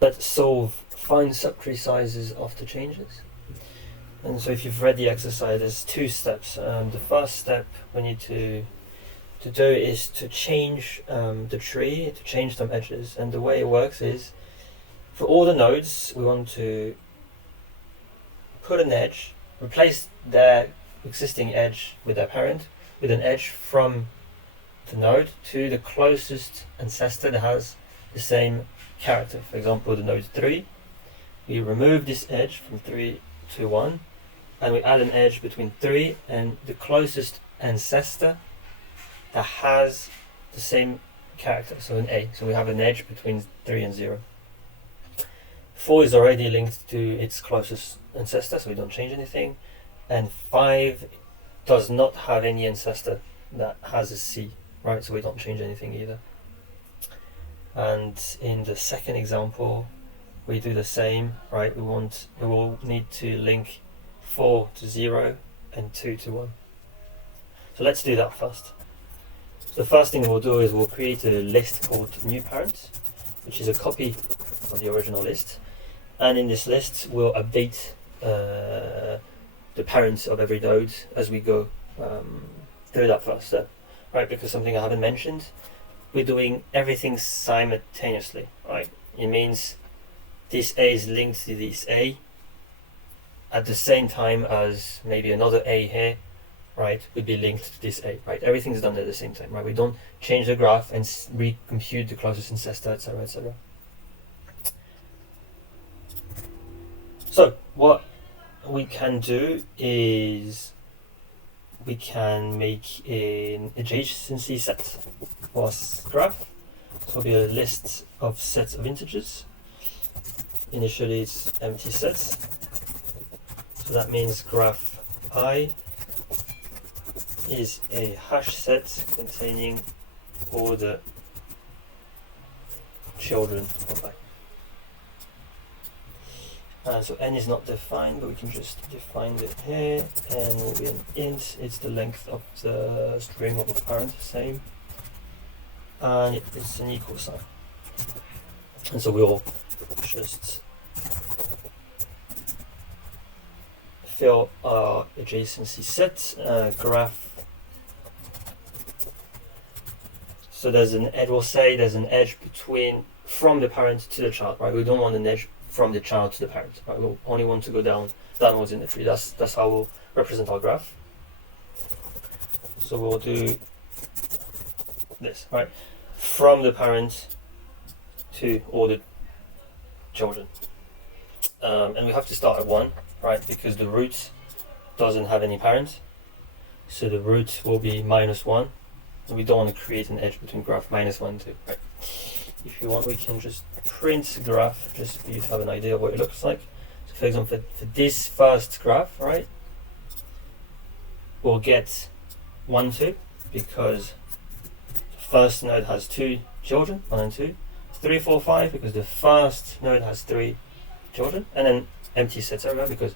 Let's solve find subtree sizes after changes. And so if you've read the exercise, there's two steps. The first step we need to do is to change the tree, to change some edges. And the way it works is, for all the nodes, we want to put an edge, replace their existing edge with their parent, with an edge from the node to the closest ancestor that has the same character. For example, the node 3, we remove this edge from 3 to 1, and we add an edge between 3 and the closest ancestor that has the same character, so an A. So we have an edge between 3 and 0. 4 is already linked to its closest ancestor, so we don't change anything. And 5 does not have any ancestor that has a C, right? So we don't change anything either. And in the second example, we do the same, right? We will need to link 4 to 0 and 2 to 1. So let's do that first. So the first thing we'll do is we'll create a list called new parent, which is a copy of the original list. And in this list, we'll update the parents of every node as we go through that first step, right? Because something I haven't mentioned, we're doing everything simultaneously, right? It means this A is linked to this A at the same time as maybe another A here, right, would be linked to this A, right? Everything's done at the same time, right? We don't change the graph and recompute the closest ancestor, etc., etc. So what we can do is we can make an adjacency set for our graph. So it'll be a list of sets of integers. Initially it's empty sets. So that means graph I is a hash set containing all the children of I. So n is not defined, but we can just define it here. N will be an int. It's the length of the string of a parent, same. And it's an equal sign. And so we'll just fill our adjacency set graph. So there's an edge. We'll say there's an edge from the parent to the child, right? We don't want an edge from the child to the parent, right? We'll only want to go downwards in the tree. That's how we'll represent our graph. So we'll do this, right? From the parent to all the children. And we have to start at 1, right? Because the root doesn't have any parent. So the root will be -1. And we don't want to create an edge between graph -1 and 2, right? If you want, we can just print the graph just for you to have an idea of what it looks like. So for example, for this first graph, right, we'll get 1, 2, because the first node has 2 children, 1 and 2. 3, 4, 5, because the first node has 3 children, and then empty sets everywhere because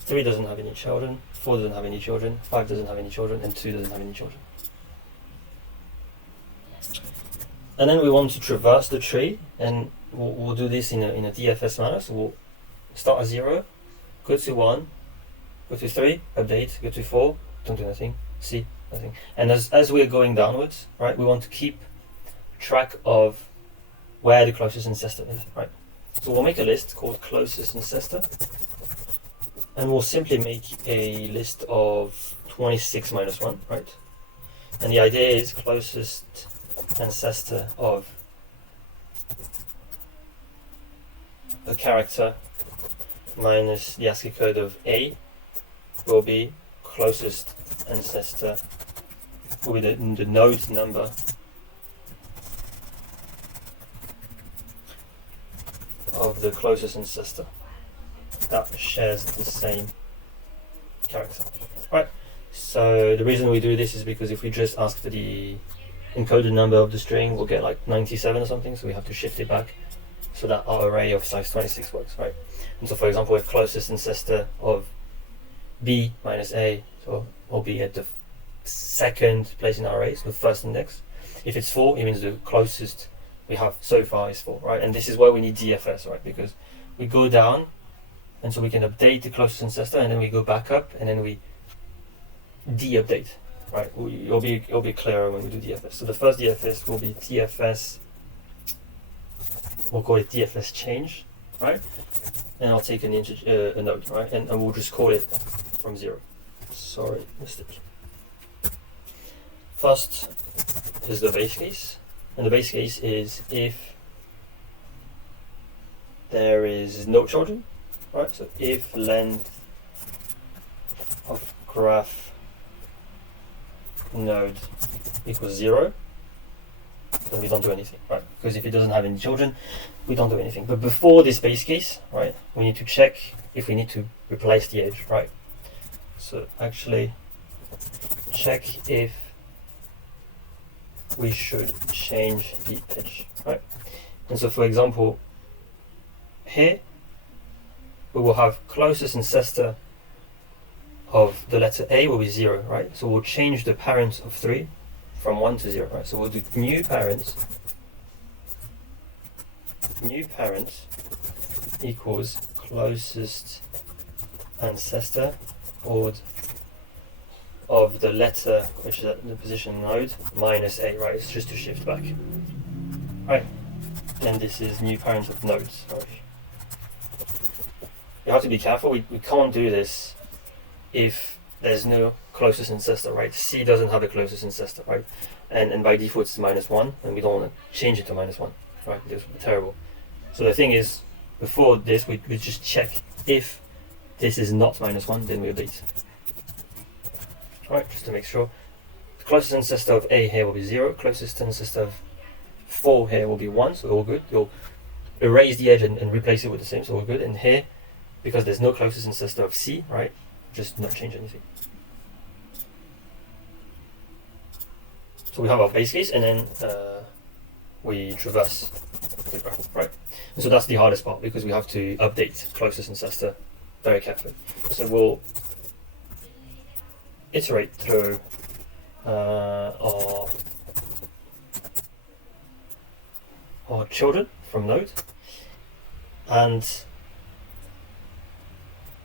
3 doesn't have any children, 4 doesn't have any children, 5 doesn't have any children, and 2 doesn't have any children. And then we want to traverse the tree, and we'll do this in a DFS manner. So we'll start at 0, go to 1, go to 3, update, go to 4, don't do anything, see, nothing. And as we're going downwards, right, we want to keep track of where the closest ancestor is, right? So we'll make a list called closest ancestor, and we'll simply make a list of 26 minus 1, right? And the idea is closest ancestor of the character minus the ASCII code of A will be closest ancestor, will be the node number of the closest ancestor that shares the same character, right? So the reason we do this is because if we just ask for the encoded number of the string, we'll get like 97 or something, so we have to shift it back so that our array of size 26 works, right? And so for example, if closest ancestor of B minus A, so will be at the second place in our array, so the first index. If it's 4, it means the closest we have so far is 4, right? And this is why we need DFS, right? Because we go down, and so we can update the closest ancestor, and then we go back up, and then we de-update, right? It'll be clearer when we do DFS. So the first DFS will be DFS. We'll call it DFS change, right? And I'll take a node, right? And we'll just call it from 0. Sorry, mistake. First is the base case, and the base case is if there is no children, right? So if length of graph node equals 0, then we don't do anything, right? Because if it doesn't have any children, we don't do anything. But before this base case, right, we need to check if we need to replace the edge, right? So actually check if we should change the edge, right? And so for example, here we will have closest ancestor of the letter A will be 0, right? So we'll change the parent of 3 from 1 to 0, right? So we'll do new parent equals closest ancestor of the letter which is at the position node minus A, right? It's just to shift back, right? And this is new parent of nodes, right? You have to be careful. We can't do this if there's no closest ancestor, right? C doesn't have the closest ancestor, right? And by default it's -1, and we don't want to change it to -1, right? It's terrible. So the thing is, before this, we just check if this is not -1, then we update. Right, just to make sure. The closest ancestor of A here will be 0, closest ancestor of 4 here will be 1, so all good. You'll erase the edge and replace it with the same, so all good. And here, because there's no closest ancestor of C, right, just not change anything. So we have our base case, and then we traverse the graph, right? And so that's the hardest part, because we have to update closest ancestor very carefully. So we'll iterate through our children from node, and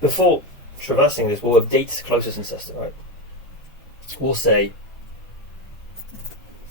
before traversing this, we'll update closest ancestor, right? We'll say,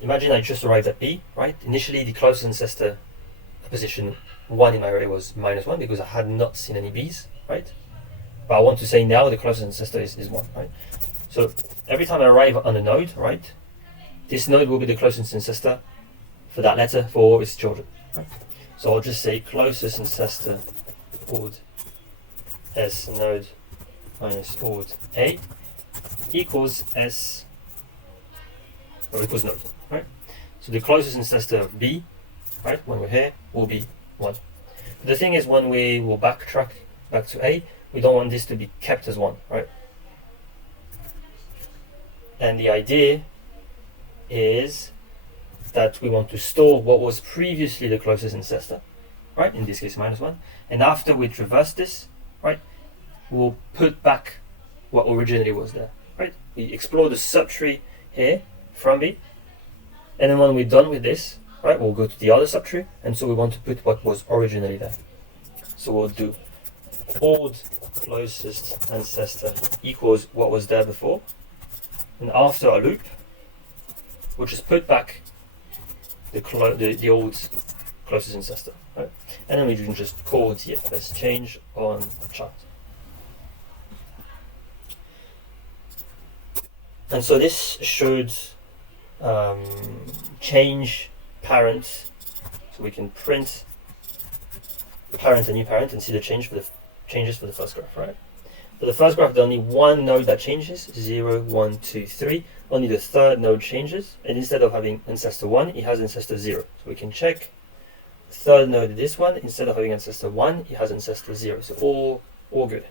imagine I just arrived at B, right? Initially, the closest ancestor at position 1 in my array was -1 because I had not seen any Bs, right? But I want to say now the closest ancestor is 1, right? So every time I arrive on a node, right, this node will be the closest ancestor for that letter for all its children, right? So I'll just say closest ancestor odd S node minus odd A equals S, or equals node, right? So the closest ancestor of B, right, when we're here, will be 1. But the thing is, when we will backtrack back to A, we don't want this to be kept as 1, right? And the idea is that we want to store what was previously the closest ancestor, right? In this case, -1. And after we traverse this, right, we'll put back what originally was there, right? We explore the subtree here from B, and then when we're done with this, right, we'll go to the other subtree, and so we want to put what was originally there. So we'll do odd closest ancestor equals what was there before, and after a loop, we'll just put back the old closest ancestor, right? And then we can just call DFS change on a chart. And so this should change parents, so we can print the parent and new parent and see the changes for the first graph, right? For the first graph, there's only one node that changes, 0, 1, 2, 3. Only the third node changes, and instead of having ancestor 1, it has ancestor 0. So we can check the third node, this one, instead of having ancestor 1, it has ancestor 0. So all good.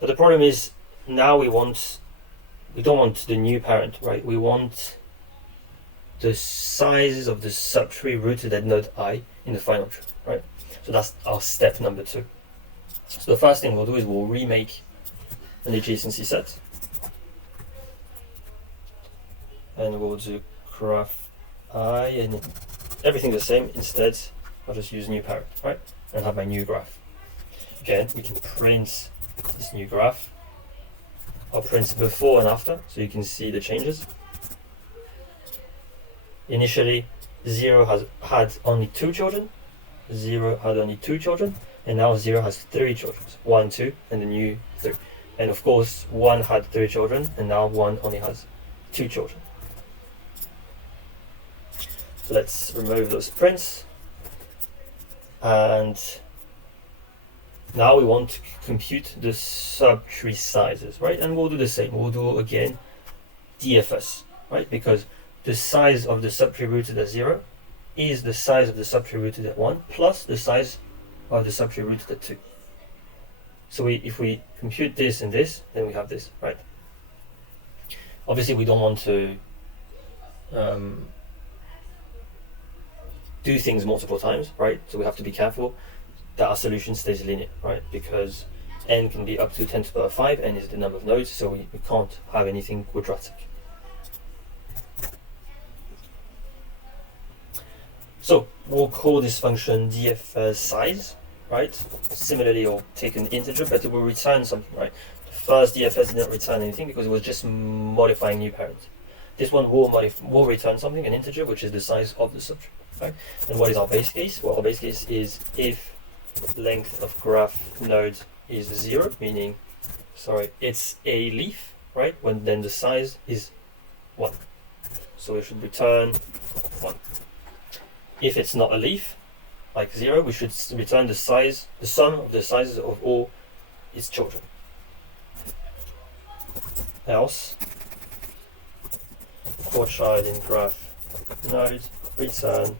But the problem is, now we don't want the new parent, right? We want the sizes of the subtree rooted at node I in the final tree, right? So that's our step number 2. So the first thing we'll do is we'll remake an adjacency set, and we'll do graph I, and everything the same. Instead, I'll just use new parent, right? And have my new graph. Again, we can print this new graph. I'll print before and after, so you can see the changes. Initially, 0 had only 2 children. 0 had only 2 children, and now 0 has 3 children. 1, 2, and the new 3. And of course, 1 had 3 children, and now 1 only has 2 children. So let's remove those prints. And now we want to compute the subtree sizes, right? And we'll do the same. We'll do again DFS, right? Because the size of the subtree rooted at 0 is the size of the subtree rooted at 1 plus the size of the subtree rooted at 2. So if we compute this and this, then we have this, right? Obviously, we don't want to do things multiple times, right? So we have to be careful that our solution stays linear, right? Because n can be up to 10 to the power 5, n is the number of nodes, so we can't have anything quadratic. So we'll call this function df size, right? Similarly, or take an integer, but it will return something, right? The first DFS didn't return anything because it was just modifying new parent. This one will return something, an integer, which is the size of the subtree, right? And what is our base case? Well, our base case is if length of graph node is 0, meaning, it's a leaf, right? Then the size is 1. So we should return 1. If it's not a leaf, like 0, we should return the sum of the sizes of all its children. Else, for child in graph node, return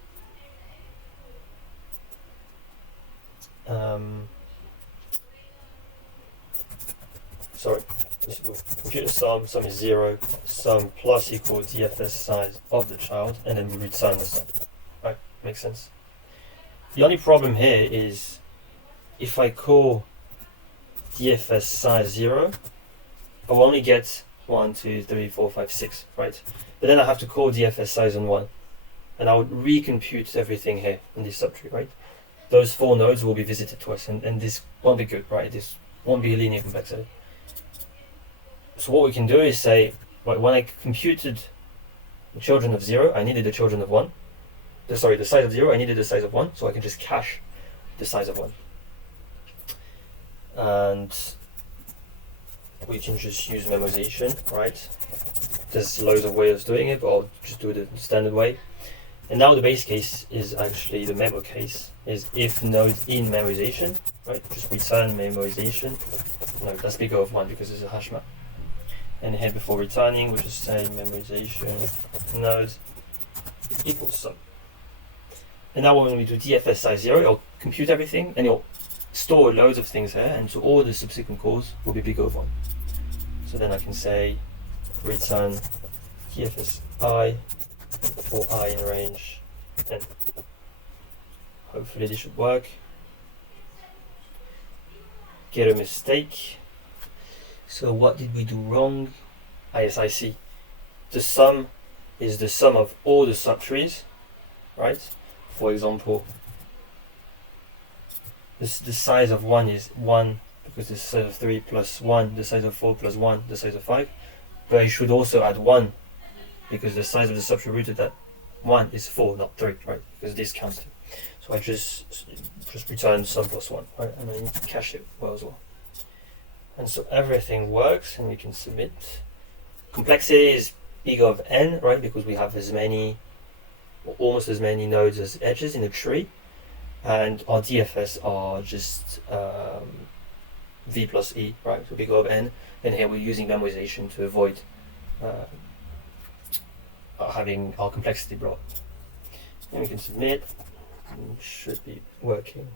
compute the sum is 0, sum plus equal DFS size of the child, and then we return the sum. Right, makes sense. The only problem here is if I call DFS size 0, I will only get 1, 2, 3, 4, 5, 6, right? But then I have to call DFS size on 1, and I would recompute everything here in this subtree, right? Those 4 nodes will be visited twice, and this won't be good, right? This won't be a linear complexity. So what we can do is say, well, when I computed the children of 0, I needed the children of 1. The size of 0, I needed the size of 1, so I can just cache the size of 1. And we can just use memoization, right? There's loads of ways of doing it, but I'll just do it the standard way. And now the base case is actually the memo case, is if node in memoization, right? Just return memoization. No, that's bigger of 1 because it's a hash map. And here before returning, we'll just say memoization node equals sum. And now when we do DFS size 0, it'll compute everything and it'll store loads of things here, and so all the subsequent calls will be big of 1. So then I can say return DFS I for I in range n. Hopefully this should work. Get a mistake. So what did we do wrong? Yes, I see. The sum is the sum of all the subtrees, right? For example, the size of 1 is 1 because the size of 3 plus 1, the size of 4 plus 1, the size of 5. But you should also add 1 because the size of the subtree rooted at 1 is 4, not 3, right? Because this counts 2. So I just return sum plus 1, right? And I need to cache it well as well. And so everything works, and we can submit. Complexity is big of n, right? Because we have as many, or almost as many nodes as edges in the tree, and our DFS are just v plus e, right? So big of n, and here we're using memoization to avoid having our complexity brought. And we can submit. It should be working.